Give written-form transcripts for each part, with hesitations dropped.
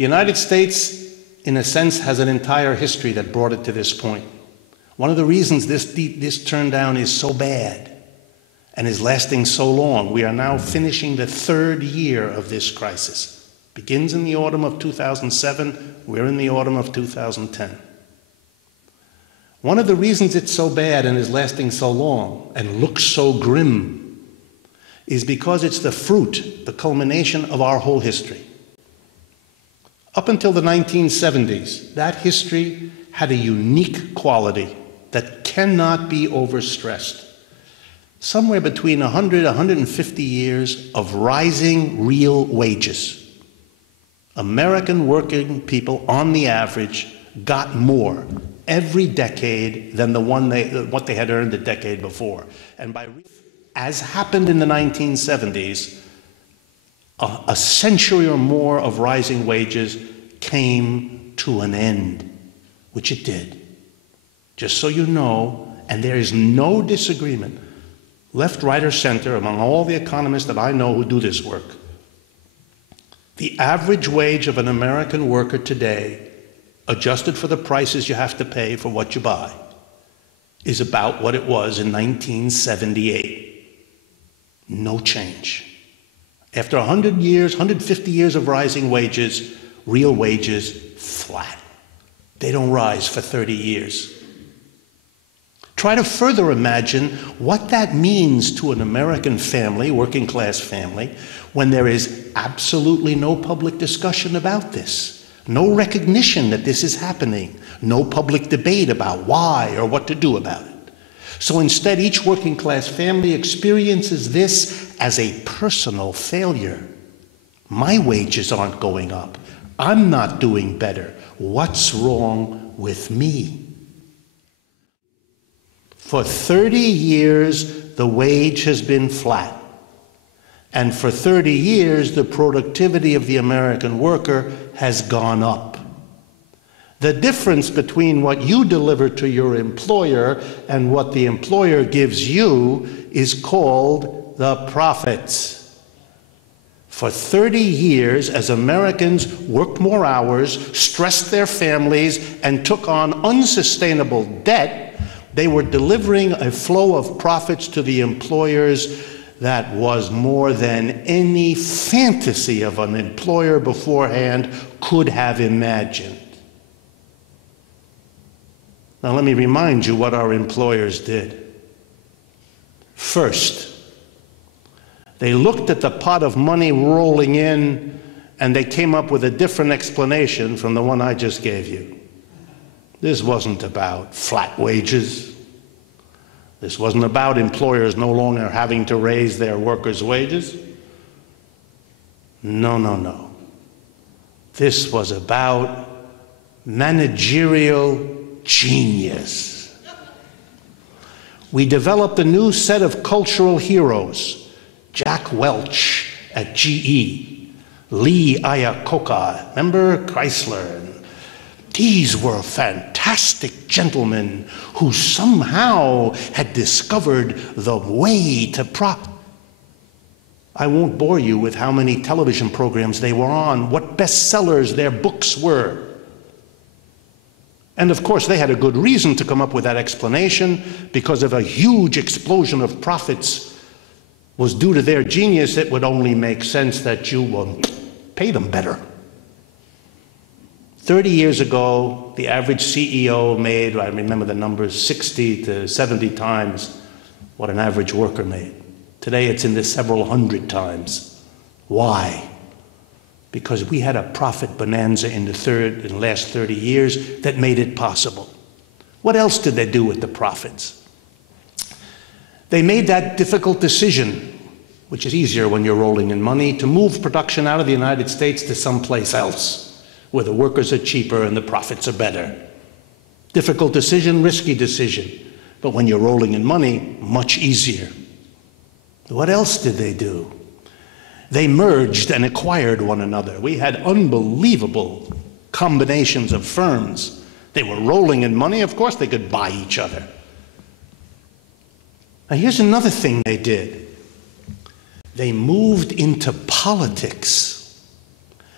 The United States, in a sense, has an entire history that brought it to this point. One of the reasons this turndown is so bad and is lasting so long, we are now finishing the third year of this crisis. Begins in the autumn of 2007, we're in the autumn of 2010. One of the reasons it's so bad and is lasting so long and looks so grim is because it's the fruit, the culmination of our whole history. Up until the 1970s, that history had a unique quality that cannot be overstressed. Somewhere between 100 and 150 years of rising real wages. American working people, on the average, got more every decade than what they had earned the decade before. And as happened in the 1970s, a century or more of rising wages came to an end, which it did. Just so you know, and there is no disagreement, left, right, or center, among all the economists that I know who do this work, the average wage of an American worker today, adjusted for the prices you have to pay for what you buy, is about what it was in 1978. No change. After 100 years, 150 years of rising wages, real wages flat. They don't rise for 30 years. Try to further imagine what that means to an American family, working class family, when there is absolutely no public discussion about this, no recognition that this is happening, no public debate about why or what to do about it. So instead, each working class family experiences this as a personal failure. My wages aren't going up. I'm not doing better. What's wrong with me? For 30 years, the wage has been flat. And for 30 years, the productivity of the American worker has gone up. The difference between what you deliver to your employer and what the employer gives you is called the profits. For 30 years, as Americans worked more hours, stressed their families, and took on unsustainable debt, they were delivering a flow of profits to the employers that was more than any fantasy of an employer beforehand could have imagined. Now let me remind you what our employers did. First, they looked at the pot of money rolling in and they came up with a different explanation from the one I just gave you. This wasn't about flat wages. This wasn't about employers no longer having to raise their workers' wages. No, no, no. This was about managerial genius. We developed a new set of cultural heroes. Jack Welch at GE, Lee Iacocca, remember Chrysler? These were fantastic gentlemen who somehow had discovered the way to I won't bore you with how many television programs they were on, what bestsellers their books were. And of course, they had a good reason to come up with that explanation. Because if a huge explosion of profits was due to their genius, it would only make sense that you would pay them better. 30 years ago, the average CEO made, I remember the numbers, 60 to 70 times what an average worker made. Today, it's in the several hundred times. Why? Because we had a profit bonanza in the last 30 years that made it possible. What else did they do with the profits? They made that difficult decision, which is easier when you're rolling in money, to move production out of the United States to someplace else, where the workers are cheaper and the profits are better. Difficult decision, risky decision. But when you're rolling in money, much easier. What else did they do? They merged and acquired one another. We had unbelievable combinations of firms. They were rolling in money, of course they could buy each other. Now here's another thing they did. They moved into politics.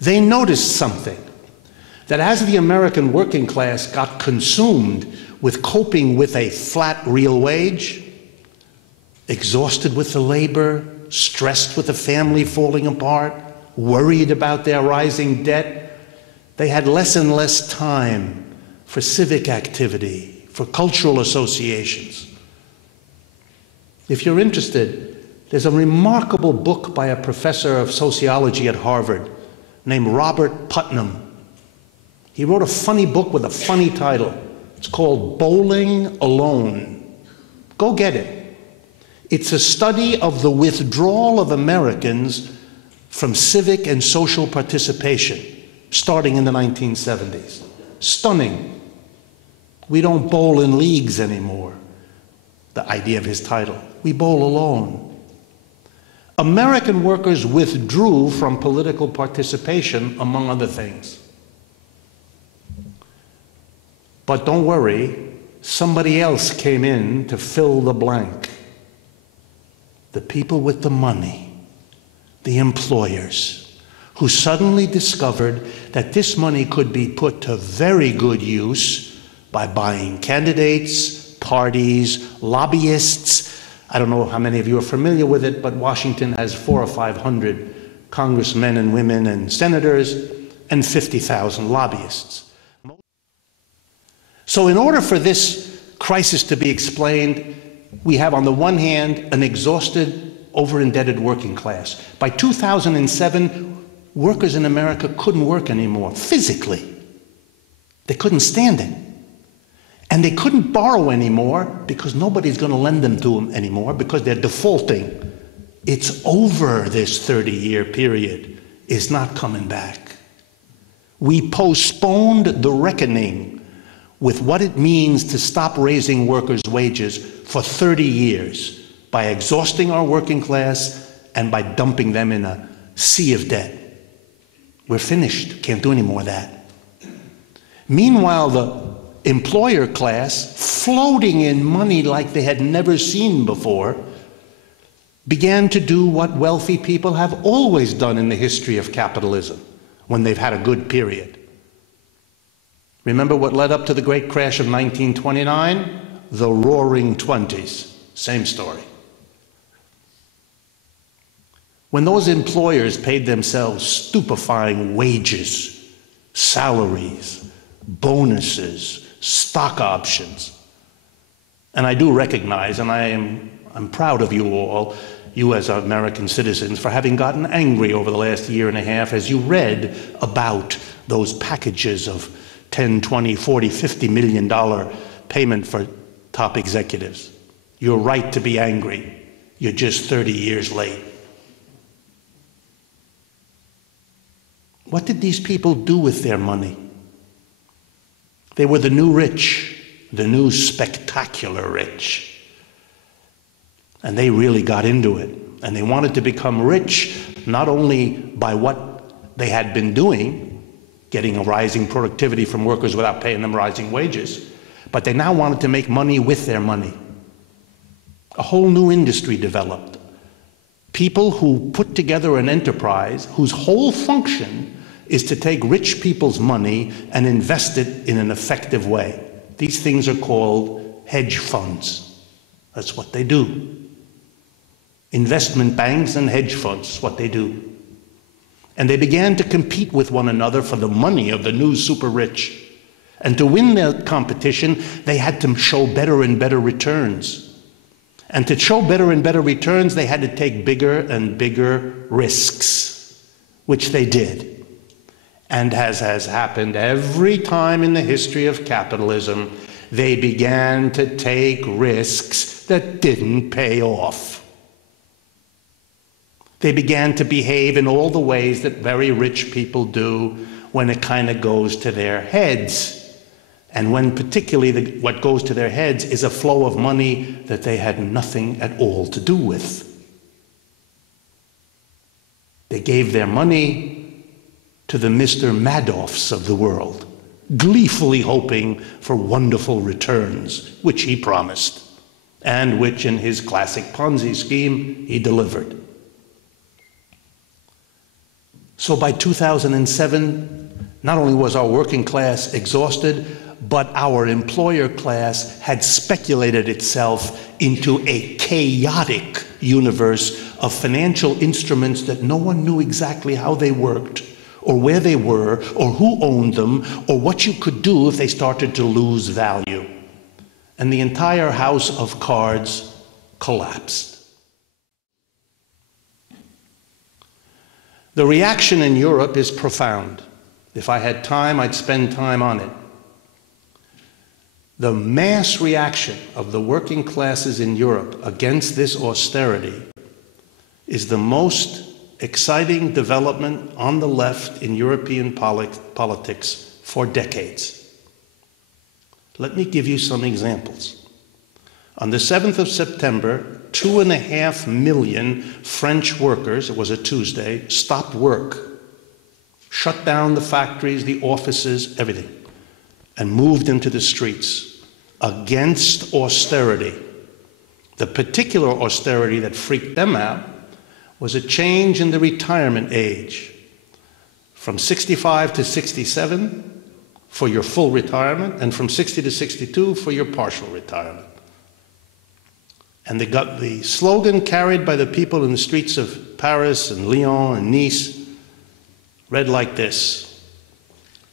They noticed something, that as the American working class got consumed with coping with a flat real wage, exhausted with the labor, stressed with the family falling apart, worried about their rising debt, they had less and less time for civic activity, for cultural associations. If you're interested, there's a remarkable book by a professor of sociology at Harvard named Robert Putnam. He wrote a funny book with a funny title. It's called Bowling Alone. Go get it. It's a study of the withdrawal of Americans from civic and social participation, starting in the 1970s. Stunning. We don't bowl in leagues anymore. The idea of his title. We bowl alone. American workers withdrew from political participation, among other things. But don't worry, somebody else came in to fill the blank. The people with the money, the employers, who suddenly discovered that this money could be put to very good use by buying candidates, parties, lobbyists. I don't know how many of you are familiar with it, but Washington has 400 or 500 congressmen and women and senators and 50,000 lobbyists. So in order for this crisis to be explained, we have on the one hand an exhausted, over-indebted working class. By 2007, workers in America couldn't work anymore, physically. They couldn't stand it. And they couldn't borrow anymore because nobody's going to lend them to them anymore because they're defaulting. It's over, this 30-year period. It's not coming back. We postponed the reckoning with what it means to stop raising workers' wages for 30 years by exhausting our working class and by dumping them in a sea of debt. We're finished. Can't do any more of that. Meanwhile, the employer class, floating in money like they had never seen before, began to do what wealthy people have always done in the history of capitalism when they've had a good period. Remember what led up to the great crash of 1929? The Roaring Twenties. Same story. When those employers paid themselves stupefying wages, salaries, bonuses, stock options, and I do recognize, and I'm proud of you all, you as American citizens, for having gotten angry over the last year and a half as you read about those packages of 10, 20, 40, $50 million payment for top executives. You're right to be angry. You're just 30 years late. What did these people do with their money? They were the new rich, the new spectacular rich. And they really got into it. And they wanted to become rich not only by what they had been doing, getting a rising productivity from workers without paying them rising wages, but they now wanted to make money with their money. A whole new industry developed. People who put together an enterprise whose whole function is to take rich people's money and invest it in an effective way. These things are called hedge funds. That's what they do. Investment banks and hedge funds, what they do. And they began to compete with one another for the money of the new super rich. And to win their competition, they had to show better and better returns. And to show better and better returns, they had to take bigger and bigger risks, which they did. And as has happened every time in the history of capitalism, they began to take risks that didn't pay off. They began to behave in all the ways that very rich people do when it kind of goes to their heads. And when particularly what goes to their heads is a flow of money that they had nothing at all to do with. They gave their money to the Mr. Madoffs of the world, gleefully hoping for wonderful returns, which he promised, and which in his classic Ponzi scheme he delivered. So by 2007, not only was our working class exhausted, but our employer class had speculated itself into a chaotic universe of financial instruments that no one knew exactly how they worked, or where they were, or who owned them, or what you could do if they started to lose value. And the entire house of cards collapsed. The reaction in Europe is profound. If I had time, I'd spend time on it. The mass reaction of the working classes in Europe against this austerity is the most exciting development on the left in European politics for decades. Let me give you some examples. On the 7th of September, 2.5 million French workers, it was a Tuesday, stopped work, shut down the factories, the offices, everything, and moved into the streets against austerity. The particular austerity that freaked them out was a change in the retirement age from 65 to 67 for your full retirement, and from 60 to 62 for your partial retirement. And they got the slogan carried by the people in the streets of Paris and Lyon and Nice, read like this: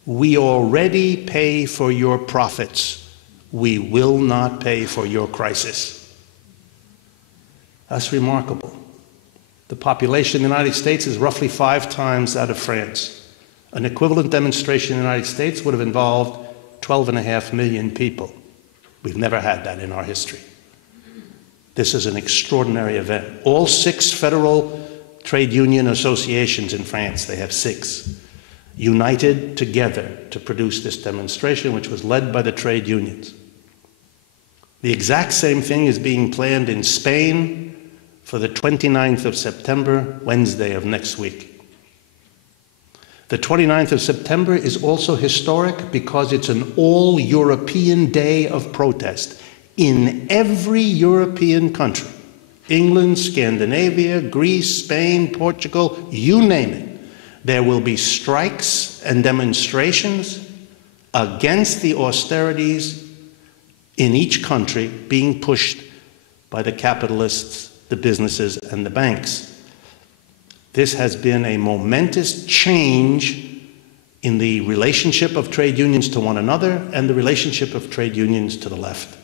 "We already pay for your profits. We will not pay for your crisis." That's remarkable. The population in the United States is roughly 5 times that of France. An equivalent demonstration in the United States would have involved 12.5 million people. We've never had that in our history. This is an extraordinary event. All 6 federal trade union associations in France, they have 6, united together to produce this demonstration, which was led by the trade unions. The exact same thing is being planned in Spain for the 29th of September, Wednesday of next week. The 29th of September is also historic because it's an all-European day of protest. In every European country, England, Scandinavia, Greece, Spain, Portugal, you name it, there will be strikes and demonstrations against the austerities in each country being pushed by the capitalists, the businesses, and the banks. This has been a momentous change in the relationship of trade unions to one another and the relationship of trade unions to the left.